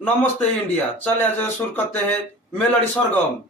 नमस्ते इंडिया। चले आज शुरू करते हैं मेलोडी सरगम।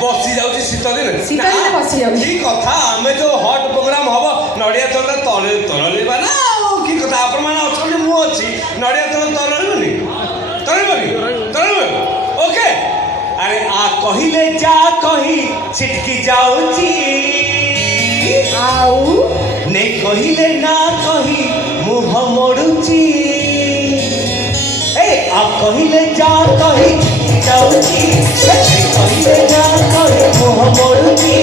बसी जाऊँ शीत दिन बसी कथा आम जो हट प्रोग्राम हम नड़िया तेल तरलवा ना कि कथा आपण मैंने अच्छा मुझे नड़िया तेल तरलुनि तरल ओके अरे आ कहले जा कही छिटकी जाऊची नहीं कहले ना कही मुह मोड़ुची आ कहले जा कही जाऊची कहले जा कही मुह मोड़ुची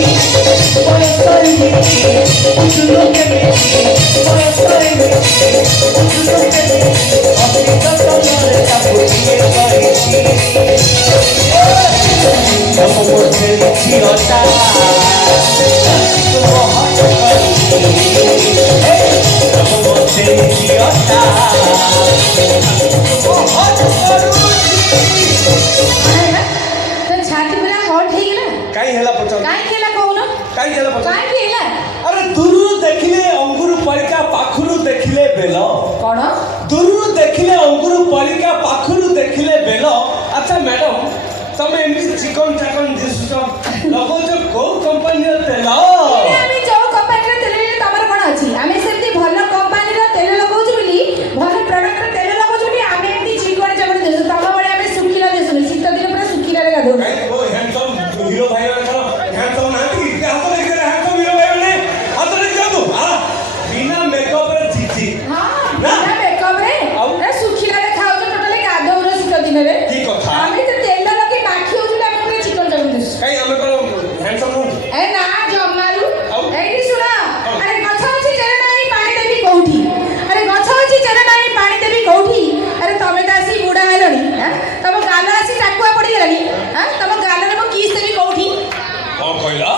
अरे दूर देखिले अंगुर परिका पाखुरु देखिले बेल कौन दूर देखिले अंगुर परिका पाखुरु देखिले बेल। अच्छा मैडम तमे एमती चिकन चाकन दिसुछ लगोज को कंपनी तेल आमी जो कंपनी रे तेल तमर कोन अछि आमी सेमती भलो कंपनी रे तेल लगौछु बोली भलो प्रोडक्ट रे तेल लगौछु बोली आमी एमती चिकन चाकन दिसु तम बळे आमी सुखिला दिसु शीत दिन पूरा सुखिला रे गाधो काई वो हैंडसम हीरो भाई हैंडसम ना कि हाथ लेके हैंडसम हीरो भाई ने हाथ लेके जा तू हां बिना मेकअप रे जीजी हां बिना मेकअप रे रे सुखिला रे खाउ तो टोटली गाधो रे शीत दिन रे की कथा आमी तो तेल लगी बाकी होछु आमी पूरा चिकन चाकन दिसु काई हमें को हैंडसम नु ए ना जमारू एडी सुना अरे गछ अछि जरे नाही पानी देबी कोठी अरे गछ अछि जरे नाही पानी देबी कोठी अरे तमे त आसी बुढा हेलनी हां तम गाल आसी टाकुआ पड़ी गेलनी हां तम गाल रे को किस देबी कोठी कौन कहला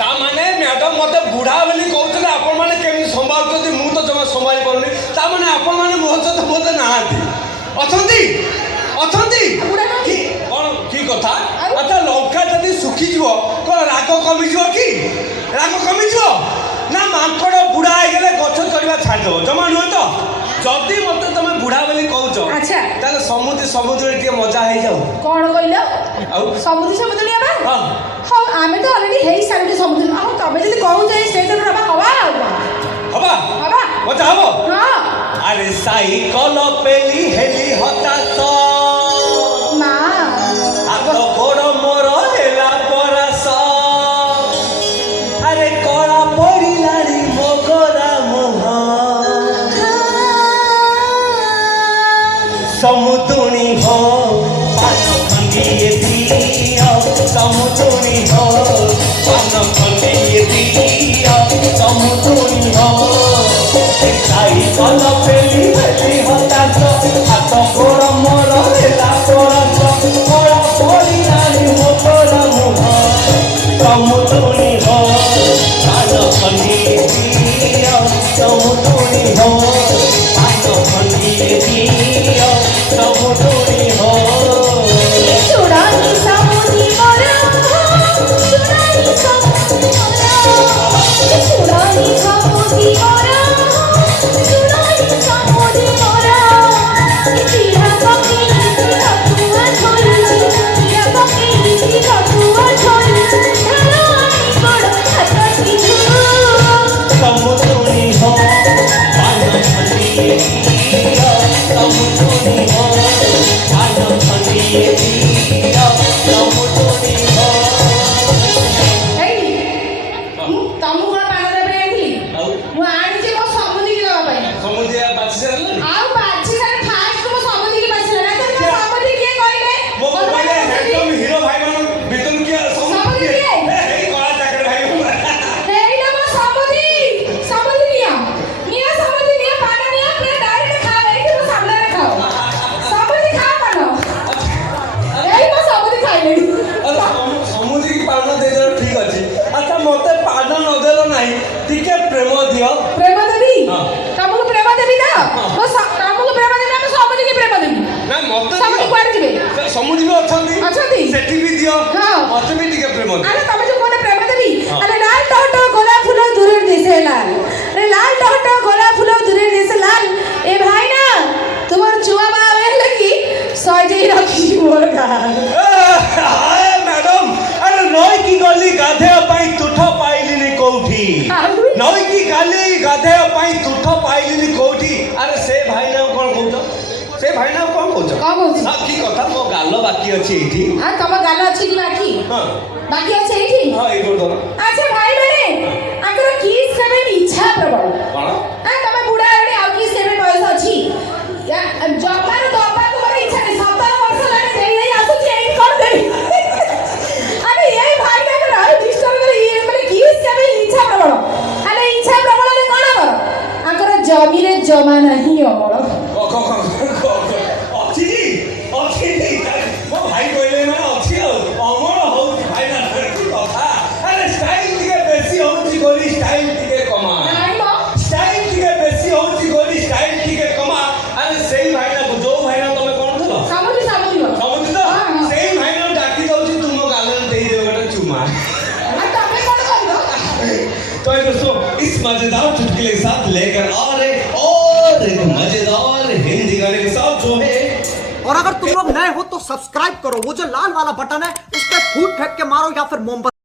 ता माने मैडम मते बुढ़ा बोली कहउतले आपण माने केमि संभालतोती मु तो जमा संभाली परनी ता माने आपण माने मोहत तो मते नाहाती अछंती अछंती बुढ़ा न की कोन की कथा अच्छा लंका जदी सुखी जीवो कोन राग कमी जीवो की राग कमी जीवो ना मांकड़ बुढ़ा आइ गेले गछ चढ़िबा छाड़ दो जमा न तो जदी मते तमे बुढ़ा बोली कहउछ अच्छा ताले समुद्र रे मजा हे जाऊ कोन कइलो आउ समुद्र लिया बा हां हां आमे तो ऑलरेडी हेई सारे समुद्र आ तमे जदी कहउ जे से तो हवा हवा हवा मजा हबो हां अरे साइकल पेली हेली हताश मां आतो बड़ मोर हेला परस अरे कला पड़िलानी मोगरा मोह समुदुनी हो पान खंडिए दिया समुदुनी हो पान खंडिए दिया समुदुनी हो साइकल पेली हेली हताश आतो बड़ मोर हेला परस कला पड़िलानी मोगरा मोह समुदुनी हो पान खंडिए दिया समुदुनी हो पान खंडिए दिया समुदुनी हो चुड़ानी समुदी मोरा चुड़ानी समुदी मोरा দিও সমুদনি ঘর ধান খন্দিয়ে দিও সমুদনি ঘর ଏଇ ମୁଁ ତମକୁ କଣ ପାନ ଦେବା ପାଇଁ ଆଣିଥିଲି ଆଉ ମୁଁ ଆଣିଛି ମୋ ସମୁଦିକି ଦେବା ପାଇଁ ସମୁଦ୍ର ବାଛି ସାରିଲାଣି ଆଉ ବାଛି ସାରି ଫାଷ୍ଟ ମୋ ସମୁଦିକି ବାଛିଲା ନା ତ ସମୁଦି କିଏ କହିଲେ ମୋ କହିଲେ ହ୍ୟାଣ୍ଡସମ୍ ହିରୋ ଭାଇ ମାନଙ୍କ ଭିତରୁ କିଏ ସମୁଦ୍ର କିଏ? ଏଇ କଳା ଚାକର ଭାଇ ଏଇଟା ମୋ ସମୁଦି ସମୁଦି ନିଅ ନିଅ ସମୁଦି ନିଅ ପାନ ନିଅ ପୁରା ଡାଇରେକ୍ଟ ଖାଅ ଏଇଠି ମୋ ସାମ୍ନାରେ ଖାଅ ସମୁଦି ଖାଅ ପାନ ଏଇ ମୋ ସମୁଦି ଖାଇଲେଣି ସମୁଦ୍ର କି ପାନ ଦେଇଦେଲ ଠିକ ଅଛି ଆଚ୍ଛା ମତେ ପାନ ନଦେଲ ନାହିଁ ଟିକେ ପ୍ରେମ ଦିଅ ପ୍ରେମ ଦେବି ହଁ। ତମକୁ ପ୍ରେମ ଦେବି ତ ତମକୁ ପ୍ରେମ ଦେବି ଆମ ସମୁଦିକି ପ୍ରେମ ଦେବି ନା ମତେ ସମୁଦି କୁଆଡେ ଯିବେ ସମୁଦ୍ର ବି ଅଛନ୍ତି ଅଛନ୍ତି? ସେଠି ବି ଦିଅ ହଁ। ମତେ ବି ଟିକେ ପ୍ରେମ ଦିଅ আরে তুমি যে কোনে প্রেম দেবি হ্যাঁ। আরে লাল টহট গোলাপ ফুল দূরে দিছে লাল আরে লাল টহট গোলাপ ফুল দূরে দিছে লাল এ ভাই না তোমার চুয়া মা বেলে কি সজেই রাখি মোর গাল হায় ম্যাডাম আরে নই কি গলি গাধেয়া পাই তুঠ পাইলিনি কোউঠি নই কি গালি গাধেয়া পাই তুঠ পাইলিনি কোউঠি আরে সে ভাই না কোন কହୁଛ সে ভাই না কোন কହୁଛ কম বলছি না কি কথা মো গাল বাকি ଅଛି এইଠି আর তোমার গাল আছে কি বাকি হ্যাঁ বাকি আছে এইটি হ্যাঁ এই করো আচ্ছা ভাই মানে আঙ্কর কিস করে ইচ্ছা প্রবল কোন হ্যাঁ তুমি বুড়া হলে আর কিস করে বয়স আছে জবার দবা তোমার ইচ্ছা নেই 17 বর্ষ লাগে দেই দেই আসুছি এই কর দেই আরে এই ভাই না করে আর ডিস্টার্ব করে এই মানে কিস করে ইচ্ছা প্রবল আরে ইচ্ছা প্রবল হলে কোন হব আঙ্কর জমিরে জমা নাহি অমল ଅଛି ଅଛି ମୋ ଭାଇ କହିଲେ ମାନେ ଅଛି ଆଉ ଅମର ହଉଛି ଭାଇ ନା କି କଥା ଆରେ ଷ୍ଟାଇଲ ଟିକେ ବେଶୀ ହଉଛି ବୋଲି ଷ୍ଟାଇଲ ଟିକେ କମା নাই মো ଷ୍ଟାଇଲ ଟିକେ ବେଶୀ ହଉଛି ବୋଲି ଷ୍ଟାଇଲ ଟିକେ କମା ଆରେ ସେଇ ଭାଇନାକୁ ଯୋଉ ଭାଇନା ତମେ କଣ ଥିଲ সামুদ্রি সামুদ্রি ସମୁଦ୍ର ତ ହଁ, ହଁ। ସେଇ ଭାଇନାକୁ ଡାକି ଦଉଛି ତୁମ ଗାଲରେ ଦେଇଦେବ ଗୋଟେ ଚୁମା আর তুমি কোন করিব तो ये दोस्तों इस मजेदार चुटकुले के साथ लेकर और एक मजेदार हिंदी गाने के साथ जो है और अगर तुम लोग नए हो तो सब्सक्राइब करो, वो जो लाल वाला बटन है उस पर फूट फेंक के मारो या फिर मोमबत्ती